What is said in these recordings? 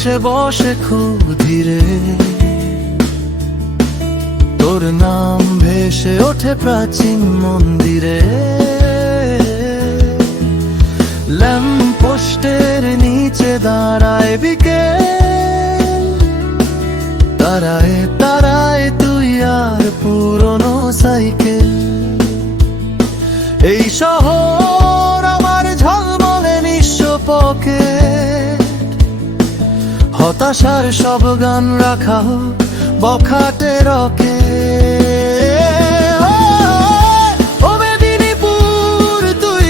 বসে বসে ক্ষুধিরে তোর নাম ভেসে ওঠে প্রাচীন মন্দিরে। ল্যাম্প পোস্টের নিচে দাঁড়ায় বিকেল, তারায় তারায় তুই আর পুরনো সাইকেল। এই শহর আমার ঝলমলে নিঃস্ব পকেট, হতাশার সব গান রাখা হোক বখাটে রকে। ও মেদিনীপুর তুই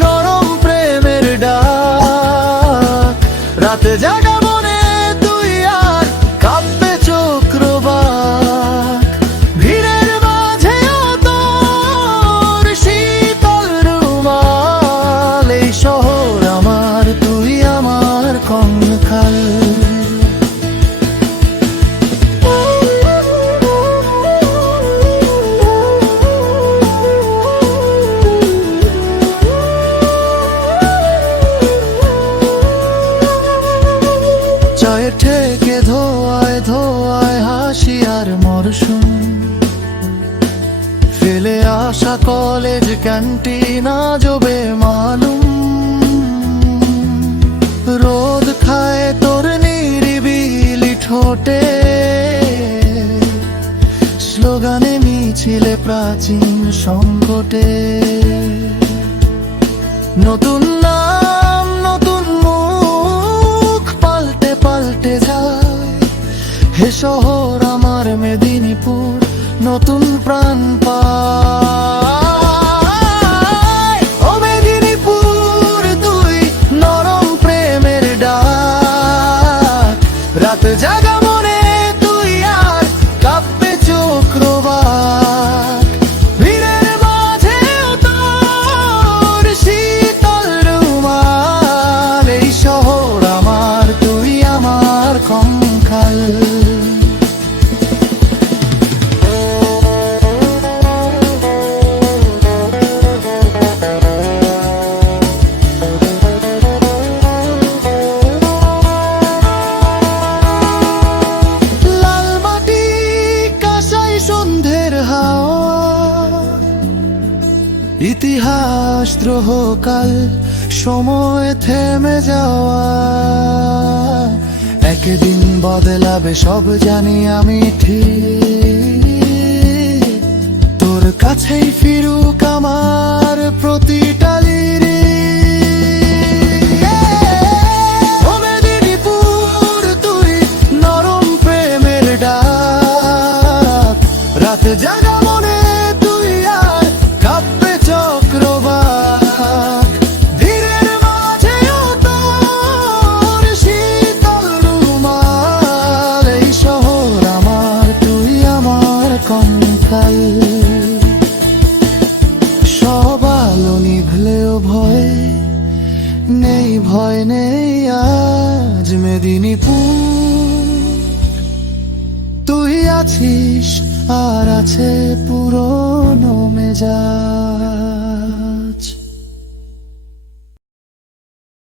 নরম প্রেমের ডাক, রাতে জাগা মনে তুই আর কাঁপবে চক্রবাক। ভিড়ের মাঝেও তোর শীতল রুমাল, এই শহর আমার তুই আমার কঙ্কাল। চায়ে ঠেকে ধোয়ায় ধোয়ায় হাসি আর মরশুম, ফেলে আসা কলেজ ক্যান্টিন আজবে মালুম। রোদ খায় তোর নিরিবিলি ঠোঁটে, স্লোগানে মিছিলে প্রাচীন সংকটে। নতুন নাম নতুন মুখ পাল্টে পাল্টে যায়, হে শহর আমার মেদিনীপুর নতুন প্রাণ পায়। ও মেদিনীপুর তুই নরম প্রেমের ডাক, রাত জাগা মনে তুই আর কাঁপবে চক্রবাক। ভিড়ের মাঝেও তোর শীতল রুমাল, এই শহর আমার তুই আমার কঙ্কাল। ইতিহাস দ্রোহকাল সময় থেমে যাওয়া, একদিন বদলাবে সব জানি আমি ঠিক। তোর কাছেই ফিরুক আমার প্রতিটা লিরিক। ও মেদিনীপুর তুই নরম প্রেমের ডাক, রাত জাগা মনে তুই আর কাঁপবে চক্রবাক। ভিড়ের মাঝেও তোর শীতল রুমাল, এই শহর আমার তুই আমার কঙ্কাল। সব আলো নিভলেও ভয় নেই, ভয় নেই আজ মেদিনীপুর। তুই আছিস আর আছে পুরনো মেজাজ।